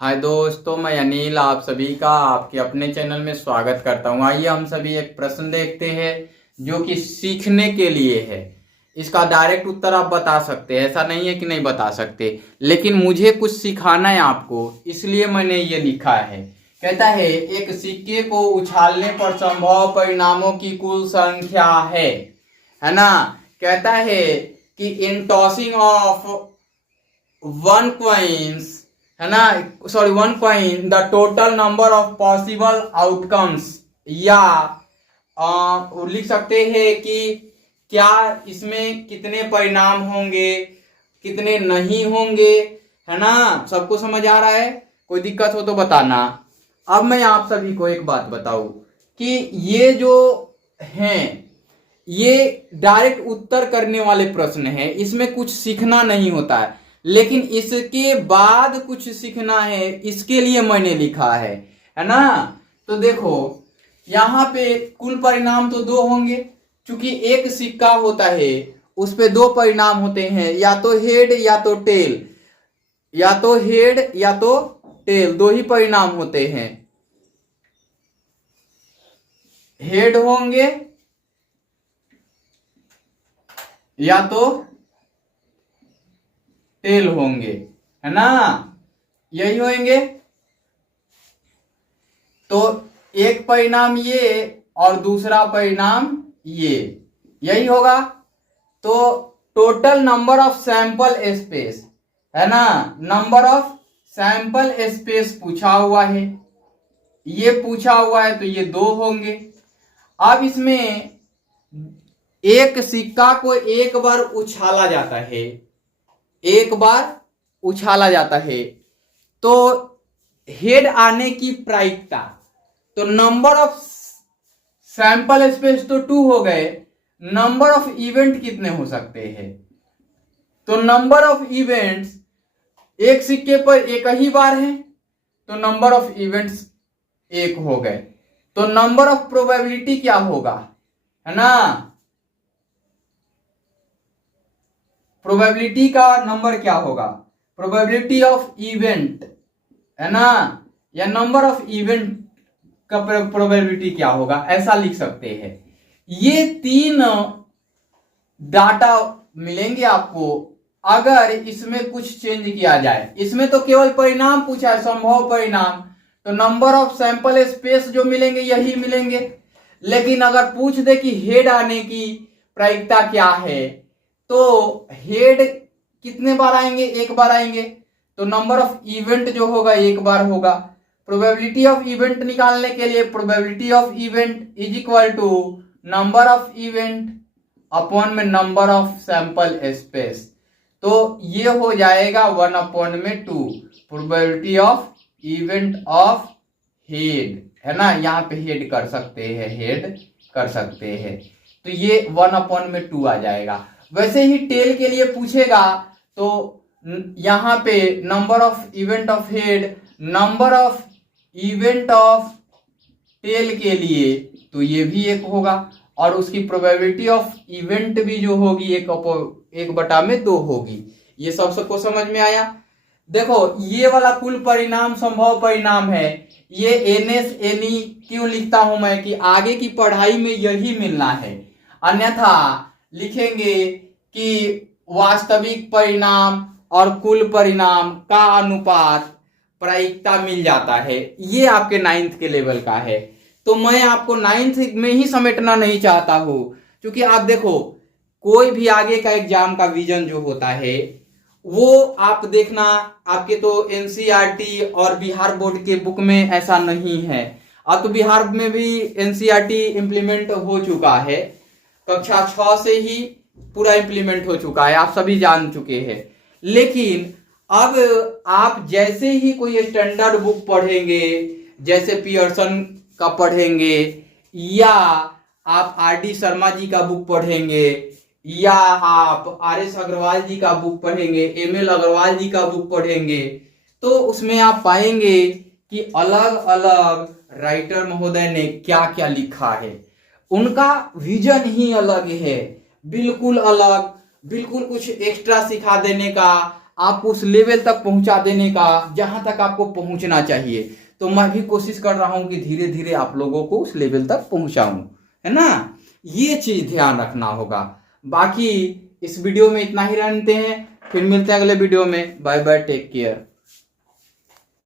हाय दोस्तों, मैं अनिल आप सभी का आपके अपने चैनल में स्वागत करता हूं। आइए हम सभी एक प्रश्न देखते हैं जो कि सीखने के लिए है। इसका डायरेक्ट उत्तर आप बता सकते हैं, ऐसा नहीं है कि नहीं बता सकते, लेकिन मुझे कुछ सिखाना है आपको, इसलिए मैंने ये लिखा है। कहता है एक सिक्के को उछालने पर संभव परिणामों की कुल संख्या है ना। कहता है कि इन टॉसिंग ऑफ वन क्वाइंस, है ना, sorry one coin the total number of possible outcomes, या लिख सकते हैं कि क्या इसमें कितने परिणाम होंगे, कितने नहीं होंगे, है ना। सबको समझ आ रहा है? कोई दिक्कत हो तो बताना। अब मैं आप सभी को एक बात बताऊं कि ये जो हैं ये डायरेक्ट उत्तर करने वाले प्रश्न हैं, इसमें कुछ सीखना नहीं होता है, लेकिन इसके बाद कुछ सीखना है, इसके लिए मैंने लिखा है ना। तो देखो यहां पे कुल परिणाम तो दो होंगे, क्योंकि एक सिक्का होता है उस पे दो परिणाम होते हैं, या तो हेड या तो टेल, या तो हेड या तो टेल, दो ही परिणाम होते हैं। हेड होंगे या तो टेल होंगे, है ना, यही होंगे। तो एक परिणाम ये और दूसरा परिणाम ये, यही होगा। तो total number of sample space, है ना, नंबर ऑफ सैंपल स्पेस पूछा हुआ है, ये पूछा हुआ है, तो ये दो होंगे। अब इसमें एक सिक्का को एक बार उछाला जाता है, एक बार उछाला जाता है, तो हेड आने की प्रायिकता, तो नंबर ऑफ सैंपल स्पेस तो 2 हो गए, नंबर ऑफ इवेंट कितने हो सकते हैं? तो नंबर ऑफ इवेंट्स, एक सिक्के पर एक ही बार है तो नंबर ऑफ इवेंट्स एक हो गए। तो नंबर ऑफ प्रोबेबिलिटी क्या होगा, है ना, प्रोबेबिलिटी का नंबर क्या होगा, प्रोबेबिलिटी ऑफ इवेंट, है ना, या नंबर ऑफ इवेंट का प्रोबेबिलिटी क्या होगा, ऐसा लिख सकते हैं। ये तीन डाटा मिलेंगे आपको अगर इसमें कुछ चेंज किया जाए। इसमें तो केवल परिणाम पूछा है, संभव परिणाम, तो नंबर ऑफ सैंपल स्पेस जो मिलेंगे यही मिलेंगे। लेकिन अगर पूछ दे कि हेड आने की प्रायिकता क्या है, तो हेड कितने बार आएंगे? एक बार आएंगे, तो नंबर ऑफ इवेंट जो होगा एक बार होगा। प्रोबेबिलिटी ऑफ इवेंट निकालने के लिए probability of event is equal to number of event upon में नंबर ऑफ सैंपल स्पेस, तो ये हो जाएगा 1/2 probability of event of head, है ना। यहाँ पे हेड कर सकते हैं, हेड कर सकते हैं, तो ये 1/2 आ जाएगा। वैसे ही टेल के लिए पूछेगा तो यहां पे number of event of head, number of event of tail के लिए तो ये भी एक होगा, और उसकी प्रोबेबिलिटी ऑफ इवेंट भी जो होगी 1/2 होगी। ये सबको समझ में आया? देखो ये वाला कुल परिणाम संभव परिणाम है, ये NS NE क्यों लिखता हूं मैं कि आगे की पढ़ाई में यही मिलना है, अन्यथा लिखेंगे कि वास्तविक परिणाम और कुल परिणाम का अनुपात प्रायिकता मिल जाता है। ये आपके 9th के लेवल का है, तो मैं आपको 9th में ही समेटना नहीं चाहता हूं, क्योंकि आप देखो कोई भी आगे का एग्जाम का विजन जो होता है वो आप देखना, आपके तो NCERT और बिहार बोर्ड के बुक में ऐसा नहीं है। अब तो बिहार में भी NCERT इंप्लीमेंट हो चुका है, कक्षा 6 से ही पूरा इंप्लीमेंट हो चुका है, आप सभी जान चुके हैं। लेकिन अब आप जैसे ही कोई स्टैंडर्ड बुक पढ़ेंगे, जैसे पियर्सन का पढ़ेंगे, या आप RD शर्मा जी का बुक पढ़ेंगे, या आप RS अग्रवाल जी का बुक पढ़ेंगे, ML अग्रवाल जी का बुक पढ़ेंगे, तो उसमें आप पाएंगे कि अलग अलग राइटर महोदय ने क्या क्या लिखा है। उनका विजन ही अलग है, बिल्कुल अलग, बिल्कुल कुछ एक्स्ट्रा सिखा देने का, आप उस लेवल तक पहुंचा देने का जहां तक आपको पहुंचना चाहिए। तो मैं भी कोशिश कर रहा हूं कि धीरे धीरे आप लोगों को उस लेवल तक पहुंचाऊं, है ना। ये चीज ध्यान रखना होगा। बाकी इस वीडियो में इतना ही रहते हैं, फिर मिलते हैं अगले वीडियो में। Bye bye, take care.